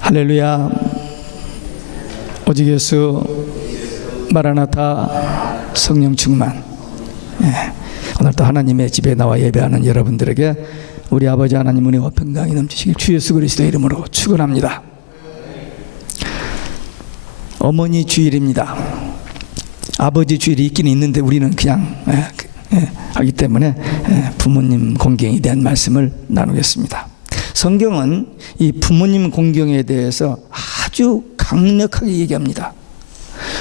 할렐루야. 오직 예수, 마라나타, 성령 충만. 오늘도 하나님의 집에 나와 예배하는 여러분들에게 우리 아버지 하나님 은혜와 평강이 넘치시길 주 예수 그리스도의 이름으로 축원합니다. 어머니 주일입니다. 아버지 주일이 있긴 있는데 우리는 그냥 하기 때문에 부모님 공경에 대한 말씀을 나누겠습니다. 성경은 이 부모님 공경에 대해서 아주 강력하게 얘기합니다.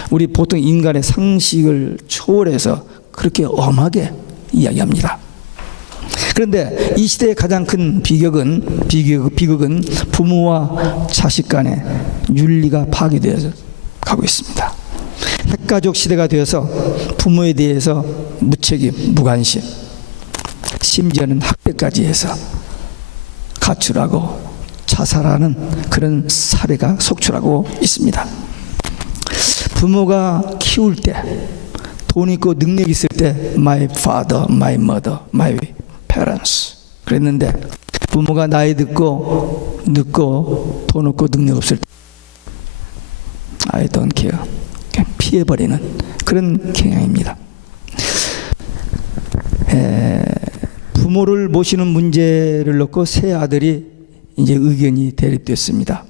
우리 보통 인간의 상식을 초월해서 그렇게 엄하게 이야기합니다. 그런데 이 시대의 가장 큰 비극은 부모와 자식 간의 윤리가 파괴되어서 가고 있습니다. 핵가족 시대가 되어서 부모에 대해서 무책임, 무관심, 심지어는 학대까지 해서 가출하고 자살하는 그런 사례가 속출하고 있습니다. 부모가 키울 때, 돈 있고 능력 있을 때 my father, my mother, my parents 그랬는데 부모가 나이 듣고 늙고 돈 없고 능력 없을 때 I don't care, 그냥 피해버리는 그런 경향입니다. 부모를 모시는 문제를 놓고 세 아들이 이제 의견이 대립됐습니다.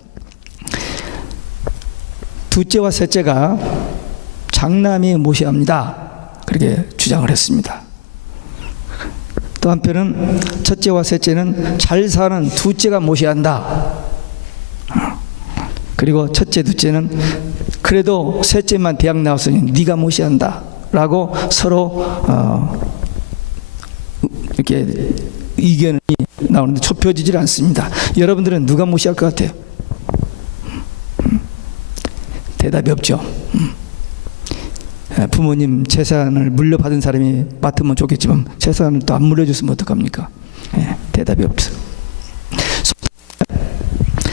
둘째와 셋째가 장남이 모셔야 합니다. 그렇게 주장을 했습니다. 또 한편은 첫째와 셋째는 잘 사는 둘째가 모셔야 한다. 그리고 첫째, 둘째는 그래도 셋째만 대학 나왔으니 네가 모셔야 한다 라고 서로 이렇게 의견이 나오는데 좁혀지질 않습니다. 여러분들은 누가 모셔야 할 것 같아요? 대답이 없죠. 부모님 재산을 물려받은 사람이 맡으면 좋겠지만 재산을 또 안 물려줬으면 어떡합니까? 대답이 없어요.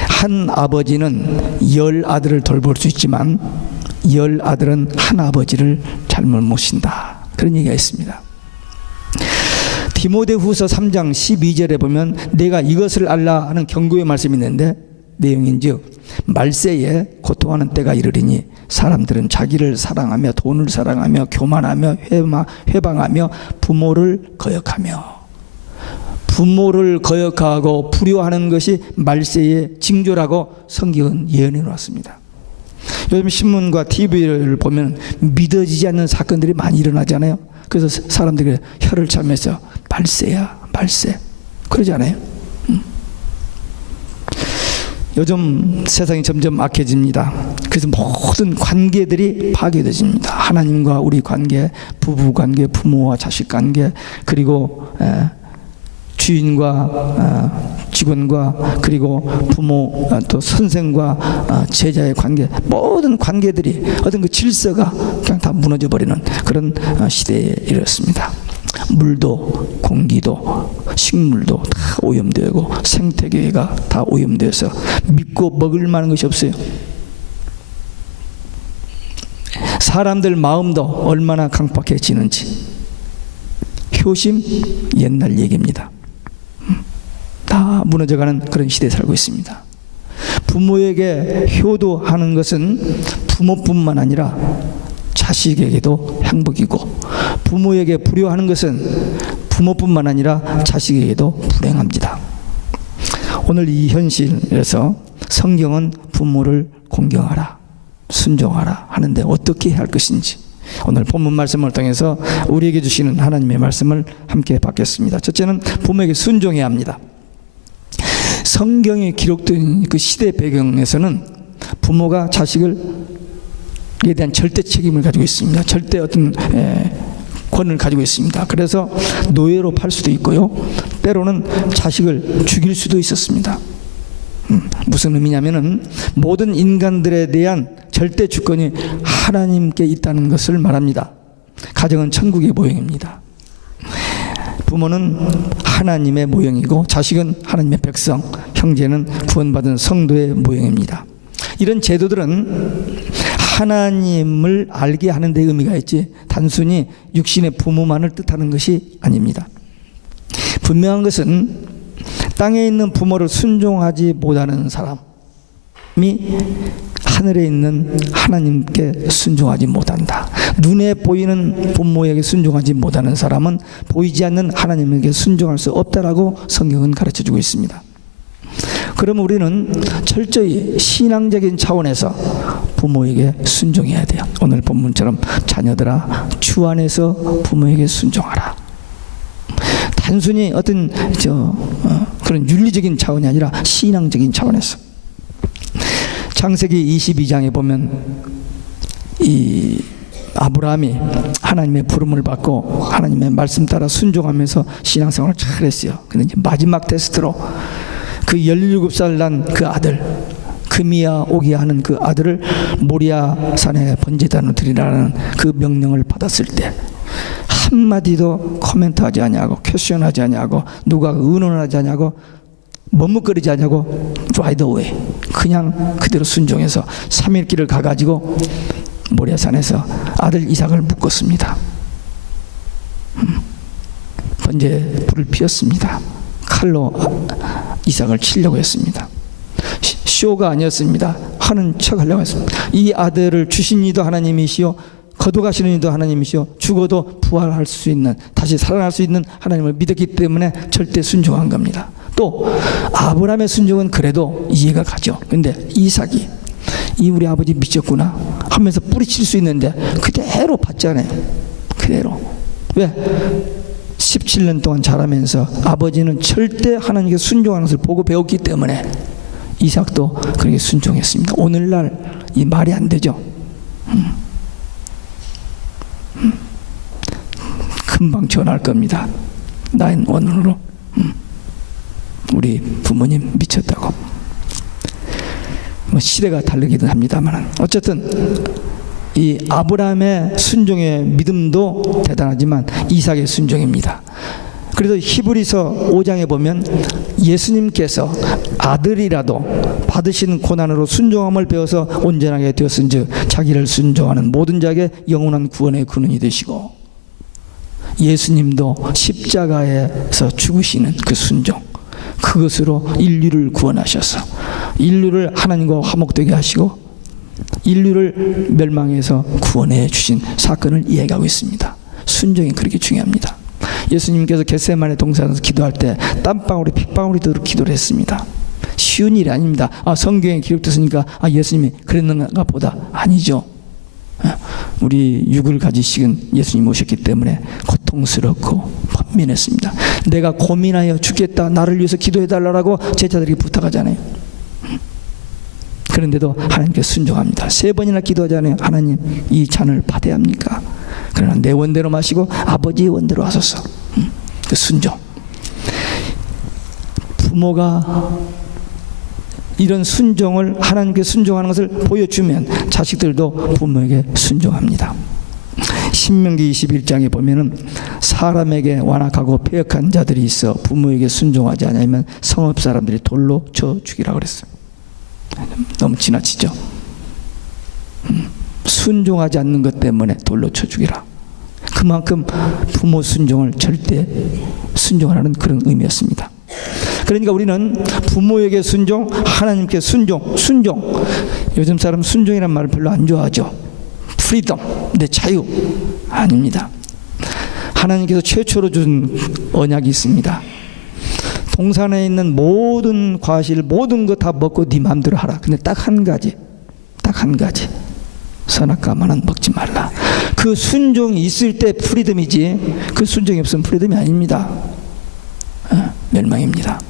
한 아버지는 10 아들을 돌볼 수 있지만 10 아들은 한 아버지를 잘못 모신다. 그런 얘기가 있습니다. 디모데후서 3장 12절에 보면 내가 이것을 알라 하는 경고의 말씀이 있는데 내용인즉 말세에 고통하는 때가 이르리니 사람들은 자기를 사랑하며 돈을 사랑하며 교만하며 회방하며 부모를 거역하고 불효하는 것이 말세의 징조라고 성경은 예언해 놓았습니다. 요즘 신문과 TV를 보면 믿어지지 않는 사건들이 많이 일어나잖아요. 그래서 사람들이 혀를 차면서 말세야 말세 그러지 않아요? 요즘 세상이 점점 악해집니다. 그래서 모든 관계들이 파괴되집니다. 하나님과 우리 관계, 부부 관계, 부모와 자식 관계, 그리고 주인과 직원과 그리고 부모 또 선생과 제자의 관계, 모든 관계들이 어떤 그 질서가 그냥 다 무너져 버리는 그런 시대에 이르렀습니다. 물도 공기도 식물도 다 오염되고 생태계가 다 오염돼서 믿고 먹을 만한 것이 없어요. 사람들 마음도 얼마나 강팍해지는지 효심 옛날 얘기입니다. 다 무너져가는 그런 시대에 살고 있습니다. 부모에게 효도하는 것은 부모뿐만 아니라 자식에게도 행복이고 부모에게 불효하는 것은 부모뿐만 아니라 자식에게도 불행합니다. 오늘 이 현실에서 성경은 부모를 공경하라, 순종하라 하는데 어떻게 해야 할 것인지 오늘 본문 말씀을 통해서 우리에게 주시는 하나님의 말씀을 함께 받겠습니다. 첫째는 부모에게 순종해야 합니다. 성경에 기록된 그 시대 배경에서는 부모가 자식을 에 대한 절대 책임을 가지고 있습니다. 절대 어떤 권을 가지고 있습니다. 그래서 노예로 팔 수도 있고요. 때로는 자식을 죽일 수도 있었습니다. 무슨 의미냐면은 모든 인간들에 대한 절대 주권이 하나님께 있다는 것을 말합니다. 가정은 천국의 모형입니다. 부모는 하나님의 모형이고 자식은 하나님의 백성, 형제는 구원받은 성도의 모형입니다. 이런 제도들은 하나님을 알게 하는 데 의미가 있지 단순히 육신의 부모만을 뜻하는 것이 아닙니다. 분명한 것은 땅에 있는 부모를 순종하지 못하는 사람, 하늘에 있는 하나님께 순종하지 못한다. 눈에 보이는 부모에게 순종하지 못하는 사람은 보이지 않는 하나님에게 순종할 수 없다라고 성경은 가르쳐주고 있습니다. 그러면 우리는 철저히 신앙적인 차원에서 부모에게 순종해야 돼요. 오늘 본문처럼 자녀들아 주 안에서 부모에게 순종하라. 단순히 어떤 그런 윤리적인 차원이 아니라 신앙적인 차원에서. 창세기 22장에 보면 이 아브라함이 하나님의 부름을 받고 하나님의 말씀 따라 순종하면서 신앙생활을 잘 했어요. 근데 이제 마지막 테스트로 그 17살 난 그 아들, 금이야 오기야 하는 그 아들을 모리아 산에 번제단으로 드리라는 그 명령을 받았을 때 한마디도 코멘트하지 않냐고, 퀘스천하지 않냐고, 누가 의논하지 않냐고, 머뭇거리지 않냐고, right away 그냥 그대로 순종해서 3일 길을 가가지고 모리아 산에서 아들 이삭을 묶었습니다. 번제 불을 피웠습니다. 칼로 이삭을 치려고 했습니다. 쇼가 아니었습니다. 하는 척 하려고 했습니다. 이 아들을 주신 이도 하나님이시오, 거둬가시는 이도 하나님이시오, 죽어도 부활할 수 있는, 다시 살아날 수 있는 하나님을 믿었기 때문에 절대 순종한 겁니다. 또 아브라함의 순종은 그래도 이해가 가죠. 근데 이삭이 이 우리 아버지 미쳤구나 하면서 뿌리칠 수 있는데 그대로 받잖아요. 그대로. 왜? 17년 동안 자라면서 아버지는 절대 하나님께 순종하는 것을 보고 배웠기 때문에 이삭도 그렇게 순종했습니다. 오늘날 이 말이 안 되죠. 금방 전할 겁니다. 911으로 우리 부모님 미쳤다고. 뭐 시대가 다르기도 합니다만 어쨌든 이 아브라함의 순종의 믿음도 대단하지만 이삭의 순종입니다. 그래서 히브리서 5장에 보면 예수님께서 아들이라도 받으신 고난으로 순종함을 배워서 온전하게 되었은즉 자기를 순종하는 모든 자에게 영원한 구원의 근원이 되시고, 예수님도 십자가에서 죽으시는 그 순종, 그것으로 인류를 구원하셔서 인류를 하나님과 화목되게 하시고 인류를 멸망해서 구원해 주신 사건을 이해하고 있습니다. 순종이 그렇게 중요합니다. 예수님께서 겟세마네 동산에서 기도할 때 땀방울이 핏방울이 되도록 기도를 했습니다. 쉬운 일이 아닙니다. 성경에 기록됐으니까 예수님이 그랬는가 보다. 아니죠. 우리 육을 가지신 예수님 오셨기 때문에 고통스럽고 번민했습니다. 내가 고민하여 죽겠다, 나를 위해서 기도해달라고 제자들에게 부탁하잖아요. 그런데도 하나님께 순종합니다. 3번이나 기도하잖아요. 하나님, 이 잔을 받아야 합니까? 그러나 내 원대로 마시고 아버지의 원대로 하소서. 그 순종. 부모가 이런 순종을, 하나님께 순종하는 것을 보여주면 자식들도 부모에게 순종합니다. 신명기 21장에 보면은 사람에게 완악하고 패역한 자들이 있어 부모에게 순종하지 않으면 성읍 사람들이 돌로 쳐 죽이라고 그랬어요. 너무 지나치죠. 순종하지 않는 것 때문에 돌로 쳐 죽이라. 그만큼 부모 순종을 절대 순종하라는 그런 의미였습니다. 그러니까 우리는 부모에게 순종, 하나님께 순종. 요즘 사람 순종이라는 말을 별로 안 좋아하죠. 프리덤, 내 자유. 아닙니다. 하나님께서 최초로 준 언약이 있습니다. 동산에 있는 모든 과실, 모든 것 다 먹고 네 마음대로 하라. 근데 딱 한 가지. 선악과만은 먹지 말라. 그 순종이 있을 때 프리덤이지, 그 순종이 없으면 프리덤이 아닙니다. 멸망입니다.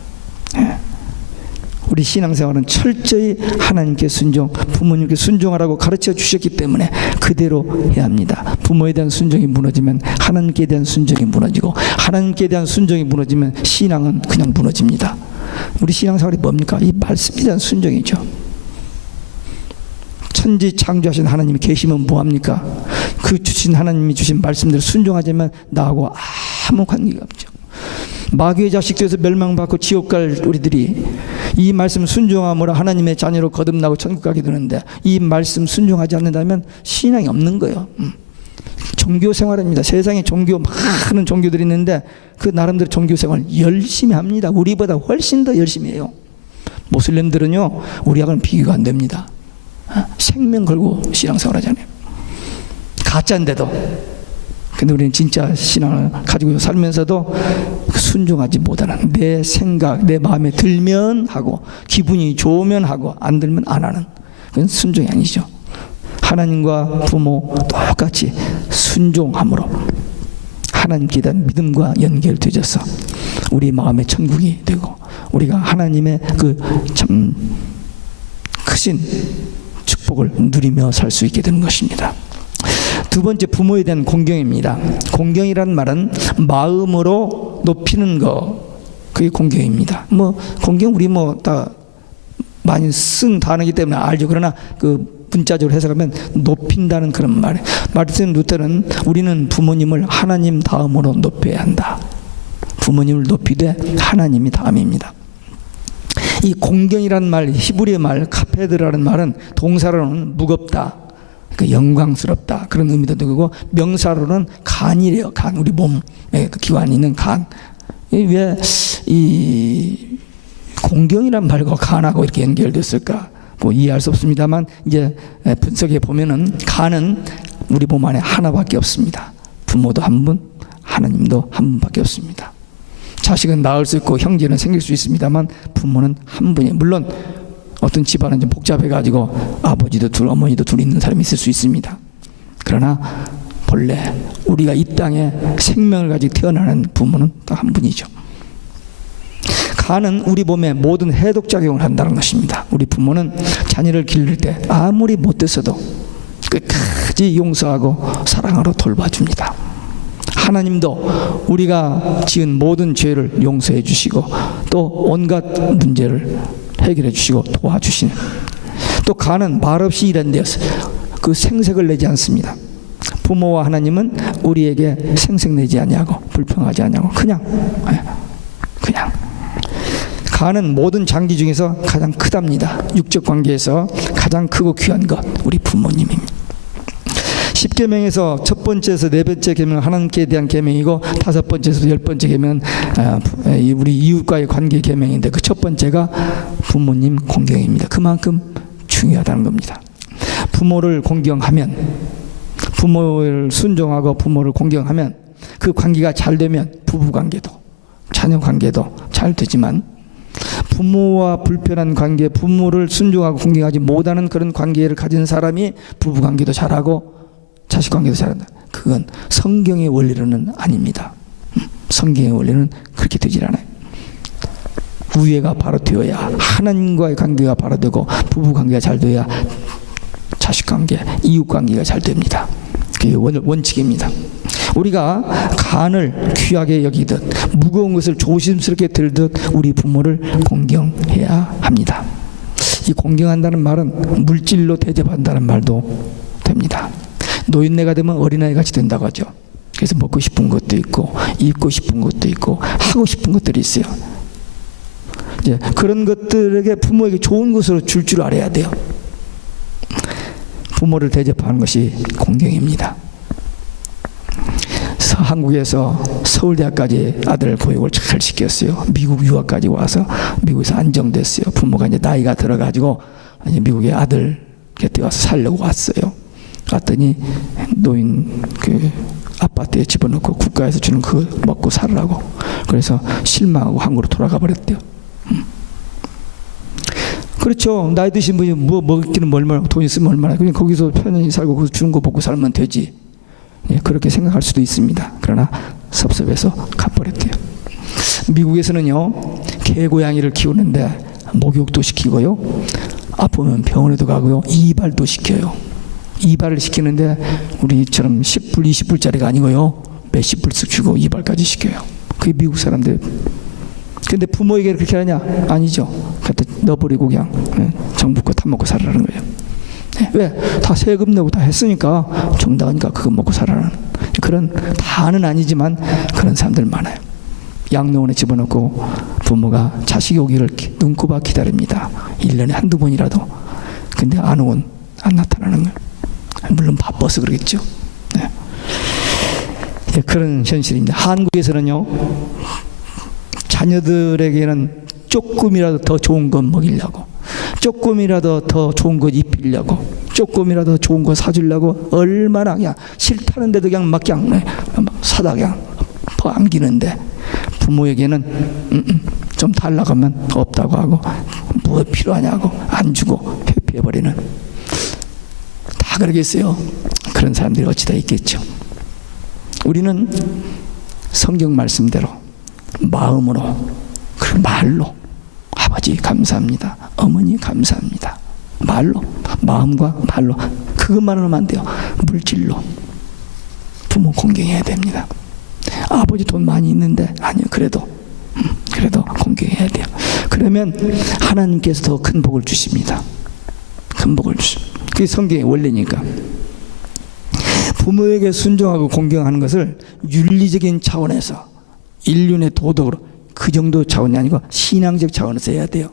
우리 신앙생활은 철저히 하나님께 순종, 부모님께 순종하라고 가르쳐 주셨기 때문에 그대로 해야 합니다. 부모에 대한 순종이 무너지면 하나님께 대한 순종이 무너지고, 하나님께 대한 순종이 무너지면 신앙은 그냥 무너집니다. 우리 신앙생활이 뭡니까? 이 말씀에 대한 순종이죠. 천지 창조하신 하나님이 계시면 뭐합니까? 그 주신 하나님이 주신 말씀대로 순종하자면 나하고 아무 관계가 없죠. 마귀의 자식 되어서 멸망받고 지옥 갈 우리들이 이 말씀 순종함으로 하나님의 자녀로 거듭나고 천국 가게 되는데, 이 말씀 순종하지 않는다면 신앙이 없는 거예요. 종교 생활입니다. 세상에 종교 많은 종교들이 있는데 그 나름대로 종교 생활 열심히 합니다. 우리보다 훨씬 더 열심히 해요. 모슬림들은요, 우리하고는 비교가 안 됩니다. 생명 걸고 신앙생활 하잖아요. 가짜인데도. 근데 우리는 진짜 신앙을 가지고 살면서도 순종하지 못하는, 내 생각, 내 마음에 들면 하고, 기분이 좋으면 하고, 안 들면 안 하는, 그건 순종이 아니죠. 하나님과 부모 똑같이 순종함으로 하나님께 대한 믿음과 연결되어서 우리 마음의 천국이 되고, 우리가 하나님의 그 참 크신 축복을 누리며 살 수 있게 되는 것입니다. 두 번째, 부모에 대한 공경입니다. 공경이라는 말은 마음으로 높이는 거, 그게 공경입니다. 공경 우리 다 많이 쓴 단어이기 때문에 알죠. 그러나 그 문자적으로 해석하면 높인다는 그런 말이에요. 마르틴 루터는 우리는 부모님을 하나님 다음으로 높여야 한다. 부모님을 높이되 하나님이 다음입니다. 이 공경이라는 말, 히브리어 말 카페드라는 말은 동사로는 무겁다, 그 영광스럽다, 그런 의미도 되고, 명사로는 간이래요. 간, 우리 몸에 그 기관이 있는 간. 왜 이 공경이란 말과 간하고 이렇게 연결됐을까? 이해할 수 없습니다만, 이제 분석해 보면은 간은 우리 몸 안에 하나밖에 없습니다. 부모도 한 분, 하나님도 한 분밖에 없습니다. 자식은 낳을 수 있고 형제는 생길 수 있습니다만 부모는 한 분이에요. 물론 어떤 집안은 좀 복잡해가지고 아버지도 둘, 어머니도 둘 있는 사람이 있을 수 있습니다. 그러나 본래 우리가 이 땅에 생명을 가지고 태어나는 부모는 딱 한 분이죠. 간은 우리 몸에 모든 해독작용을 한다는 것입니다. 우리 부모는 자녀를 기를 때 아무리 못됐어도 끝까지 용서하고 사랑으로 돌봐줍니다. 하나님도 우리가 지은 모든 죄를 용서해 주시고 또 온갖 문제를 해결해 주시고 도와주시는, 또 간은 말없이 일한대요. 그 생색을 내지 않습니다. 부모와 하나님은 우리에게 생색내지 아니하고 불평하지 아니하고 그냥 간은 모든 장기 중에서 가장 크답니다. 육적 관계에서 가장 크고 귀한 것, 우리 부모님입니다. 10계명에서 첫 번째에서 네 번째 계명은 하나님께 대한 계명이고, 다섯 번째에서 열 번째 계명은 우리 이웃과의 관계 계명인데, 그 첫 번째가 부모님 공경입니다. 그만큼 중요하다는 겁니다. 부모를 공경하면, 부모를 순종하고 부모를 공경하면 그 관계가 잘 되면 부부 관계도 자녀 관계도 잘 되지만, 부모와 불편한 관계, 부모를 순종하고 공경하지 못하는 그런 관계를 가진 사람이 부부 관계도 잘하고 자식 관계도 잘한다. 그건 성경의 원리로는 아닙니다. 성경의 원리는 그렇게 되질 않아요. 우애가 바로 되어야, 하나님과의 관계가 바로 되고 부부 관계가 잘 되어야 자식 관계, 이웃 관계가 잘 됩니다. 그게 원칙입니다. 우리가 간을 귀하게 여기듯 무거운 것을 조심스럽게 들듯 우리 부모를 공경해야 합니다. 이 공경한다는 말은 물질로 대접한다는 말도 됩니다. 노인네가 되면 어린아이 같이 된다고 하죠. 그래서 먹고 싶은 것도 있고 입고 싶은 것도 있고 하고 싶은 것들이 있어요. 이제 그런 것들에게 부모에게 좋은 것으로 줄 줄 알아야 돼요. 부모를 대접하는 것이 공경입니다. 한국에서 서울대학까지 아들 교육을 잘 시켰어요. 미국 유학까지 와서 미국에서 안정됐어요. 부모가 이제 나이가 들어가지고 이제 미국에 아들 곁에 와서 살려고 왔어요. 왔더니 노인 그 아파트에 집어넣고 국가에서 주는 그거 먹고 살으라고. 그래서 실망하고 한국으로 돌아가 버렸대요. 그렇죠. 나이 드신 분이 뭐 먹기는 얼마나, 돈 있으면 얼마나, 그냥 거기서 편안히 살고 거기서 주는 거 먹고 살면 되지. 예, 그렇게 생각할 수도 있습니다. 그러나 섭섭해서 가버렸대요. 미국에서는요, 개고양이를 키우는데 목욕도 시키고요, 아프면 병원에도 가고요, 이발도 시켜요. 이발을 시키는데 우리처럼 10불, 20불짜리가 아니고요, 몇십 불씩 주고 이발까지 시켜요. 그게 미국 사람들. 근데 부모에게 그렇게 하냐? 아니죠. 갖다 넣어버리고 그냥 정부 거 다 먹고 살아라는 거예요. 왜? 다 세금 내고 다 했으니까 정당하니까 그거 먹고 살아라는 그런, 다는 아니지만 그런 사람들 많아요. 양로원에 집어넣고 부모가 자식이 오기를 눈꼽아 기다립니다. 1년에 한두 번이라도. 근데 안 나타나는 거예요. 물론 바빠서 그러겠죠. 네. 그런 현실입니다. 한국에서는요, 자녀들에게는 조금이라도 더 좋은 것 먹이려고, 조금이라도 더 좋은 것 입히려고, 조금이라도 좋은 거 사주려고 얼마나 그냥 싫다는데도 그냥 막 그냥 사다 그냥 안기는데, 부모에게는 좀 달라고 하면 없다고 하고, 뭐 필요하냐고 안 주고 회피해버리는, 다 그러겠어요. 그런 사람들이 어찌다 있겠죠. 우리는 성경 말씀대로 마음으로, 그리고 말로, 아버지 감사합니다, 어머니 감사합니다, 말로, 마음과 말로, 그것만 하면 안 돼요. 물질로 부모 공경해야 됩니다. 아버지 돈 많이 있는데, 아니요, 그래도 공경해야 돼요. 그러면 하나님께서 더 큰 복을 주십니다. 큰 복을 주십니다. 그게 성경의 원리니까. 부모에게 순종하고 공경하는 것을 윤리적인 차원에서, 인륜의 도덕으로, 그 정도 차원이 아니고 신앙적 차원에서 해야 돼요.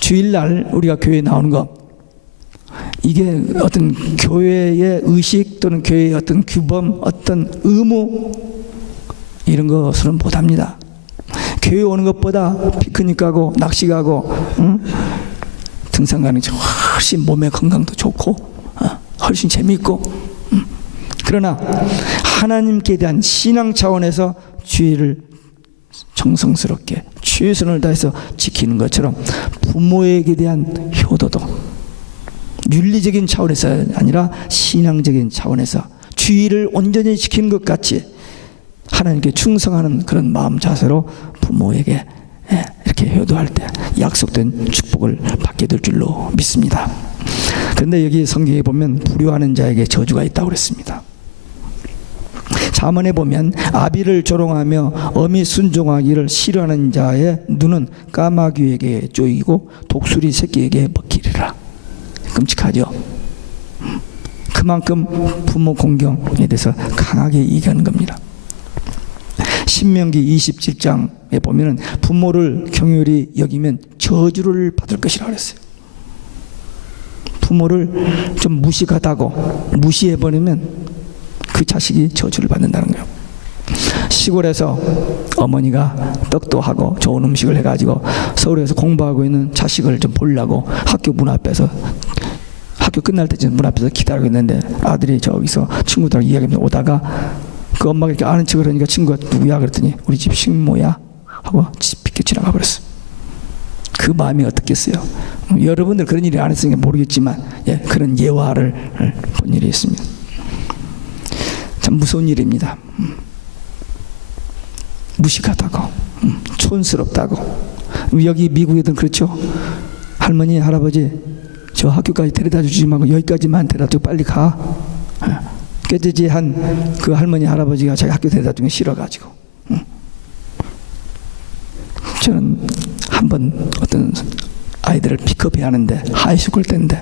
주일날 우리가 교회에 나오는 거, 이게 어떤 교회의 의식 또는 교회의 어떤 규범, 어떤 의무, 이런 것으로는 못합니다. 교회 오는 것보다 피크닉 가고 낚시 가고 등산 가는 게 훨씬 몸의 건강도 좋고 훨씬 재미있고, 그러나 하나님께 대한 신앙 차원에서 주의를 정성스럽게 최선을 다해서 지키는 것처럼, 부모에게 대한 효도도 윤리적인 차원에서 아니라 신앙적인 차원에서 주의를 온전히 지키는 것 같이 하나님께 충성하는 그런 마음 자세로 부모에게 이렇게 효도할 때 약속된 축복을 받게 될 줄로 믿습니다. 그런데 여기 성경에 보면 불효하는 자에게 저주가 있다고 그랬습니다. 잠언에 보면 아비를 조롱하며 어미 순종하기를 싫어하는 자의 눈은 까마귀에게 쪼이고 독수리 새끼에게 먹히리라. 끔찍하죠. 그만큼 부모 공경에 대해서 강하게 얘기하는 겁니다. 신명기 27장에 보면 부모를 경휼히 여기면 저주를 받을 것이라고 그랬어요. 부모를 좀 무식하다고 무시해버리면 그 자식이 저주를 받는다는 거예요. 시골에서 어머니가 떡도 하고 좋은 음식을 해가지고 서울에서 공부하고 있는 자식을 좀 보려고 학교 문 앞에서, 학교 끝날 때쯤 문 앞에서 기다리고 있는데 아들이 저기서 친구들하고 이야기하면서 오다가 그 엄마가 이렇게 아는 척을 하니까 친구가 누구야 그랬더니 우리 집 식모야 하고 비켜 지나가 버렸어. 그 마음이 어떻겠어요? 여러분들 그런 일이 안 했으니까 모르겠지만, 그런 예화를 본 일이 있습니다. 참 무서운 일입니다. 무식하다고, 촌스럽다고. 여기 미국에든 그렇죠. 할머니 할아버지 저 학교까지 데려다 주지 말고 여기까지만 데려다 주고 빨리 가. 깨지지한 그 할머니 할아버지가 자기 학교 데려다 주는 게 싫어가지고, 저는 한번 어떤 아이들을 픽업해야 하는데 하이스쿨 때인데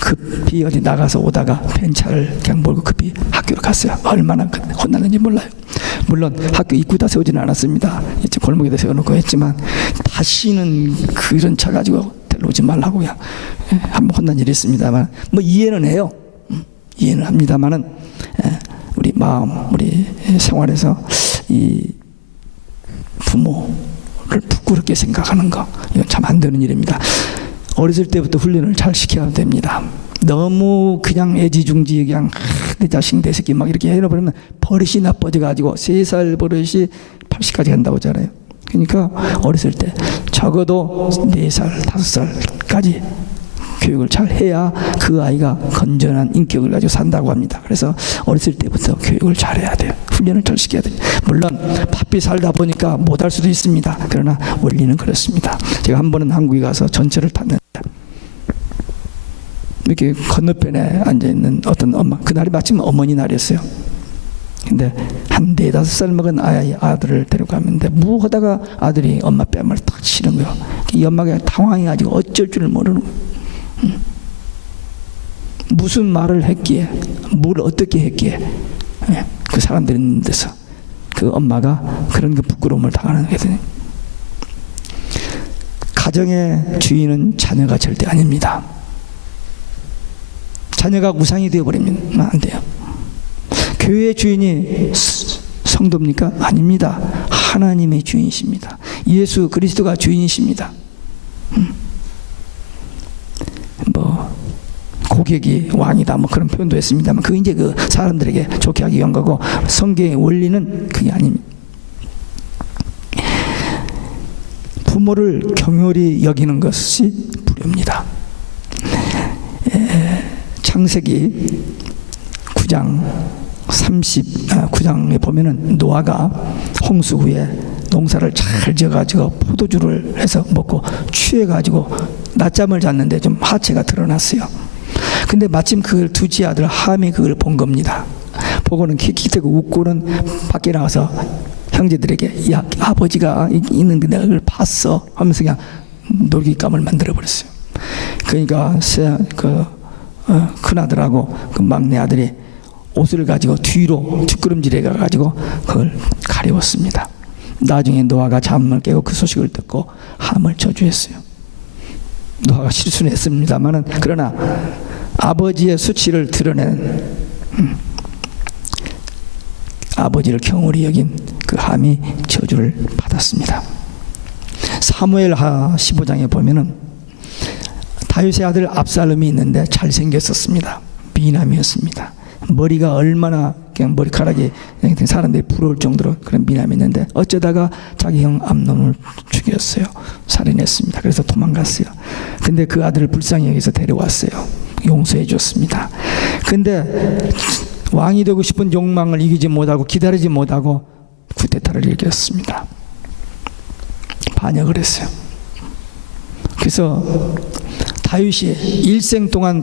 급히 어디 나가서 오다가 벤차를 그냥 몰고 급히 학교로 갔어요. 얼마나 혼났는지 몰라요. 물론 학교 입구에다 세우지는 않았습니다. 이제 골목에다 세워놓고 했지만 다시는 그런 차 가지고 데려오지 말라고 그냥 한번 혼난 일이 있습니다만, 뭐 이해는 해요. 이해는 합니다만은 우리 마음, 우리 생활에서 이 부모를 부끄럽게 생각하는 거, 이건 참 안 되는 일입니다. 어렸을 때부터 훈련을 잘 시켜야 됩니다. 너무 그냥 애지중지 그냥 내 자식 내 새끼 막 이렇게 해놓으면 버릇이 나빠져가지고 3살 버릇이 80까지 간다고 하잖아요. 그러니까 어렸을 때 적어도 4살, 5살까지 교육을 잘 해야 그 아이가 건전한 인격을 가지고 산다고 합니다. 그래서 어렸을 때부터 교육을 잘해야 돼요. 훈련을 잘 시켜야 돼요. 물론 바삐 살다 보니까 못할 수도 있습니다. 그러나 원리는 그렇습니다. 제가 한 번은 한국에 가서 전철을 탔는데 이렇게 건너편에 앉아있는 어떤 엄마, 그날이 마침 어머니 날이었어요. 근데 한 4-5살 먹은 아들을 데려가는데 뭐 하다가 아들이 엄마 뺨을 탁 치는 거예요. 이 엄마가 당황해가지고 어쩔 줄 모르는 거예요. 무슨 말을 했기에, 뭘 어떻게 했기에 그 사람들이 있는 데서 그 엄마가 그런 그 부끄러움을 당하는 거거든요. 가정의 주인은 자녀가 절대 아닙니다. 자녀가 우상이 되어버리면 안 돼요. 교회의 주인이 성도입니까? 아닙니다. 하나님의 주인이십니다. 예수 그리스도가 주인이십니다. 뭐 고객이 왕이다 뭐 그런 표현도 했습니다만 그 이제 그 사람들에게 좋게 하기 위한 거고 성경의 원리는 그게 아닙니다. 부모를 경홀히 여기는 것이 불효입니다. 창세기 9장에 보면은 노아가 홍수 후에 농사를 잘 지어가지고 포도주를 해서 먹고 취해가지고 낮잠을 잤는데 좀 하체가 드러났어요. 근데 마침 그 두지 아들 함이 그걸 본 겁니다. 보고는 킥킥대고 웃고는 밖에 나가서 형제들에게 야 아버지가 있는데 내가 그걸 봤어 하면서 그냥 놀기감을 만들어 버렸어요. 그러니까 큰아들하고 그 막내 아들이 옷을 가지고 뒤로 뒷걸음질해 가지고 그걸 가려웠습니다. 나중에 노아가 잠을 깨고 그 소식을 듣고 함을 저주했어요. 노아가 실수는 했습니다만은 그러나 아버지의 수치를 드러낸 아버지를 경홀히 여긴 그 함이 저주를 받았습니다. 사무엘하 15장에 보면은 다윗의 아들 압살롬이 있는데 잘생겼었습니다. 미남이었습니다. 머리가 얼마나 그냥 머리카락이 사람들이 부러울 정도로 그런 미남이 있는데 어쩌다가 자기 형 암논을 죽였어요. 살인했습니다. 그래서 도망갔어요. 근데 그 아들을 불쌍히 여기서 데려왔어요. 용서해 줬습니다. 근데 왕이 되고 싶은 욕망을 이기지 못하고 기다리지 못하고 쿠데타를 일으켰습니다. 반역을 했어요. 그래서 다윗이 일생 동안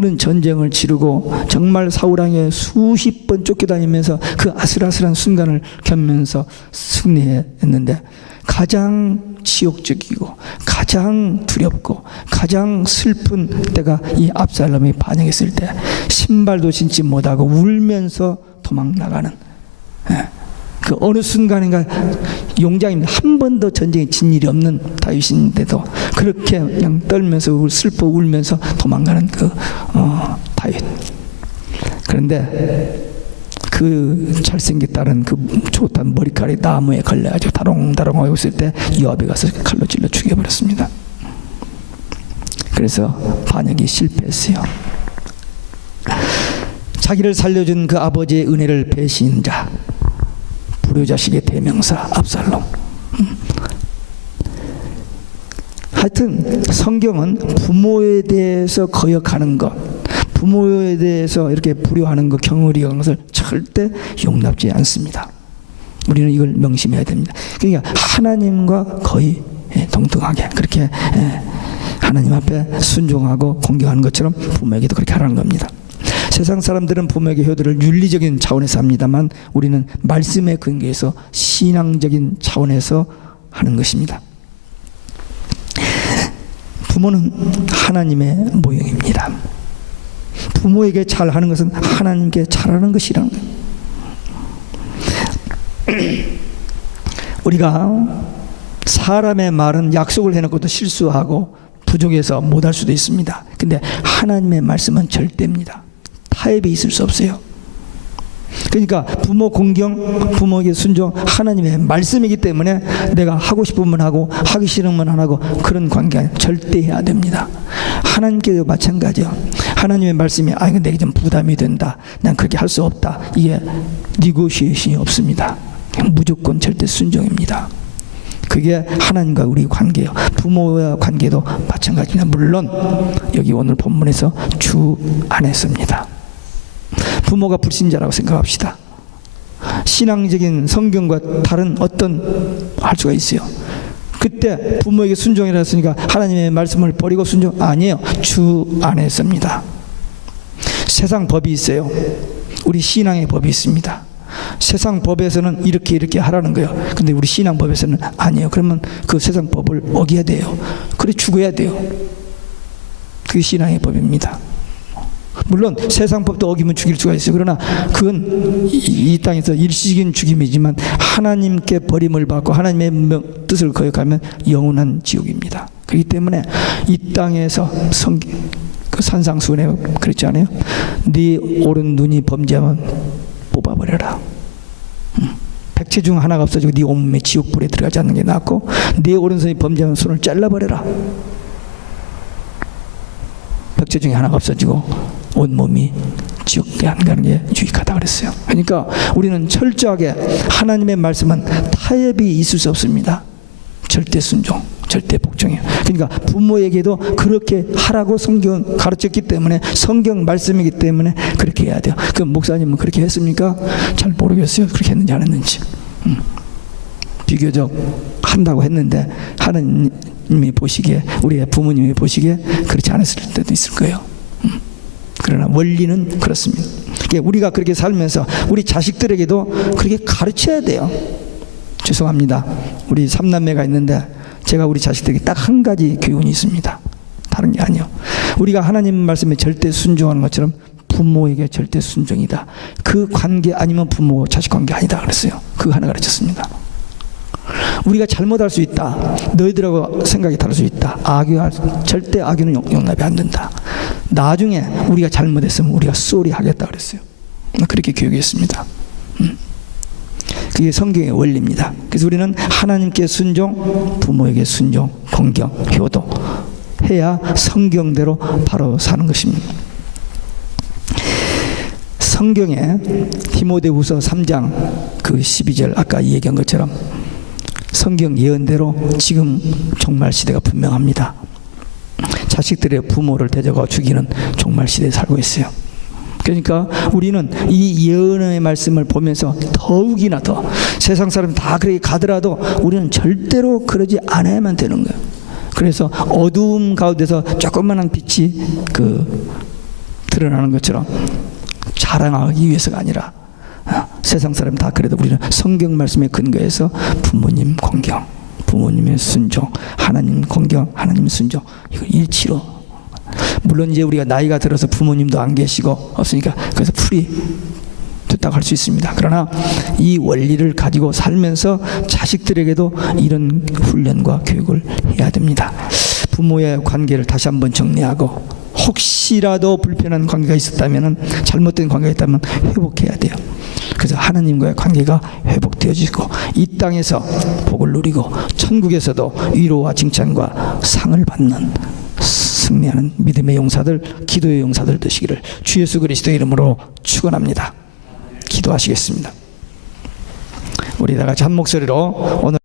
많은 전쟁을 치르고 정말 사울왕에 수십 번 쫓겨다니면서 그 아슬아슬한 순간을 겪으면서 승리했는데 가장 치욕적이고 가장 두렵고 가장 슬픈 때가 이 압살롬이 반역했을 때 신발도 신지 못하고 울면서 도망나가는 그 어느 순간인가 용장입니다. 한 번도 전쟁에 진 일이 없는 다윗인데도 그렇게 그냥 떨면서 슬퍼 울면서 도망가는 그 다윗. 그런데 그 잘생겼다는 그 좋다는 머리카락이 나무에 걸려가지고 다롱다롱하고 있을 때 요압이 가서 칼로 찔러 죽여버렸습니다. 그래서 반역이 실패했어요. 자기를 살려준 그 아버지의 은혜를 배신한 자, 불효자식의 대명사 압살롬. 하여튼 성경은 부모에 대해서 거역하는 것, 부모에 대해서 이렇게 불효하는 것, 경홀히 여기는 것을 절대 용납지 않습니다. 우리는 이걸 명심해야 됩니다. 그러니까 하나님과 거의 동등하게 그렇게 하나님 앞에 순종하고 공경하는 것처럼 부모에게도 그렇게 하라는 겁니다. 세상 사람들은 부모에게 효도를 윤리적인 차원에서 합니다만 우리는 말씀의 근거에서 신앙적인 차원에서 하는 것입니다. 부모는 하나님의 모형입니다. 부모에게 잘하는 것은 하나님께 잘하는 것이라는 거예요. 우리가 사람의 말은 약속을 해놓고도 실수하고 부족해서 못할 수도 있습니다. 근데 하나님의 말씀은 절대입니다. 타협이 있을 수 없어요. 그러니까 부모 공경, 부모에게 순종, 하나님의 말씀이기 때문에 내가 하고 싶으면 하고 하기 싫으면 안 하고 그런 관계 절대 해야 됩니다. 하나님께도 마찬가지요. 하나님의 말씀이 이거 내게 좀 부담이 된다. 난 그렇게 할 수 없다. 이게 니고시에이션이 없습니다. 무조건 절대 순종입니다. 그게 하나님과 우리 관계예요. 부모와 관계도 마찬가지입니다. 물론 여기 오늘 본문에서 주 안에서입니다. 부모가 불신자라고 생각합시다. 신앙적인 성경과 다른 어떤 할 수가 있어요. 그때 부모에게 순종이라 했으니까 하나님의 말씀을 버리고 순종 아니에요. 주 안에서입니다. 세상 법이 있어요. 우리 신앙의 법이 있습니다. 세상 법에서는 이렇게 하라는 거예요. 근데 우리 신앙 법에서는 아니에요. 그러면 그 세상 법을 어겨야 돼요. 그래 죽어야 돼요. 그게 신앙의 법입니다. 물론 세상 법도 어기면 죽일 수가 있어요. 그러나 그건 이 땅에서 일시적인 죽임이지만 하나님께 버림을 받고 하나님의 뜻을 거역하면 영원한 지옥입니다. 그렇기 때문에 이 땅에서 그 산상수훈에 그렇지 않아요? 네 오른 눈이 범죄하면 뽑아버려라. 백체 중 하나가 없어지고 네 온몸에 지옥불에 들어가지 않는 게 낫고 네 오른손이 범죄하면 손을 잘라버려라. 백체 중에 하나가 없어지고 온몸이 지옥에 안 가는 게 유익하다 그랬어요. 그러니까 우리는 철저하게 하나님의 말씀은 타협이 있을 수 없습니다. 절대 순종, 절대 복종이에요. 그러니까 부모에게도 그렇게 하라고 성경은 가르쳤기 때문에, 성경 말씀이기 때문에 그렇게 해야 돼요. 그 목사님은 그렇게 했습니까? 잘 모르겠어요. 그렇게 했는지 안 했는지. 비교적 한다고 했는데 하나님이 보시기에, 우리의 부모님이 보시기에 그렇지 않았을 때도 있을 거예요. 그러나 원리는 그렇습니다. 우리가 그렇게 살면서 우리 자식들에게도 그렇게 가르쳐야 돼요. 죄송합니다. 우리 3남매가 있는데 제가 우리 자식들에게 딱 한 가지 교훈이 있습니다. 다른 게 아니에요. 우리가 하나님 말씀에 절대 순종하는 것처럼 부모에게 절대 순종이다. 그 관계 아니면 부모 자식 관계 아니다 그랬어요. 그거 하나 가르쳤습니다. 우리가 잘못할 수 있다. 너희들하고 생각이 다를 수 있다. 절대 악유는 용납이 안 된다. 나중에 우리가 잘못했으면 우리가 쏘리 하겠다 그랬어요. 그렇게 교육했습니다. 그게 성경의 원리입니다. 그래서 우리는 하나님께 순종, 부모에게 순종, 공경, 효도 해야 성경대로 바로 사는 것입니다. 성경에 디모데후서 3장 그 12절 아까 얘기한 것처럼 성경 예언대로 지금 종말 시대가 분명합니다. 자식들의 부모를 대적하고 죽이는 종말 시대에 살고 있어요. 그러니까 우리는 이 예언의 말씀을 보면서 더욱이나 더 세상 사람 다 그렇게 가더라도 우리는 절대로 그러지 않아야만 되는 거예요. 그래서 어두움 가운데서 조그만한 빛이 드러나는 것처럼 자랑하기 위해서가 아니라 세상 사람 다 그래도 우리는 성경 말씀에 근거해서 부모님 공경, 부모님의 순종, 하나님 공경, 하나님 순종, 이걸 일치로. 물론 이제 우리가 나이가 들어서 부모님도 안 계시고 없으니까 그래서 풀이 됐다고 할 수 있습니다. 그러나 이 원리를 가지고 살면서 자식들에게도 이런 훈련과 교육을 해야 됩니다. 부모의 관계를 다시 한번 정리하고 혹시라도 불편한 관계가 있었다면, 잘못된 관계가 있다면 회복해야 돼요. 그래서 하나님과의 관계가 회복되어지고 이 땅에서 복을 누리고 천국에서도 위로와 칭찬과 상을 받는 승리하는 믿음의 용사들, 기도의 용사들 되시기를 주 예수 그리스도의 이름으로 축원합니다. 기도하시겠습니다. 우리 다 같이 한 목소리로 오늘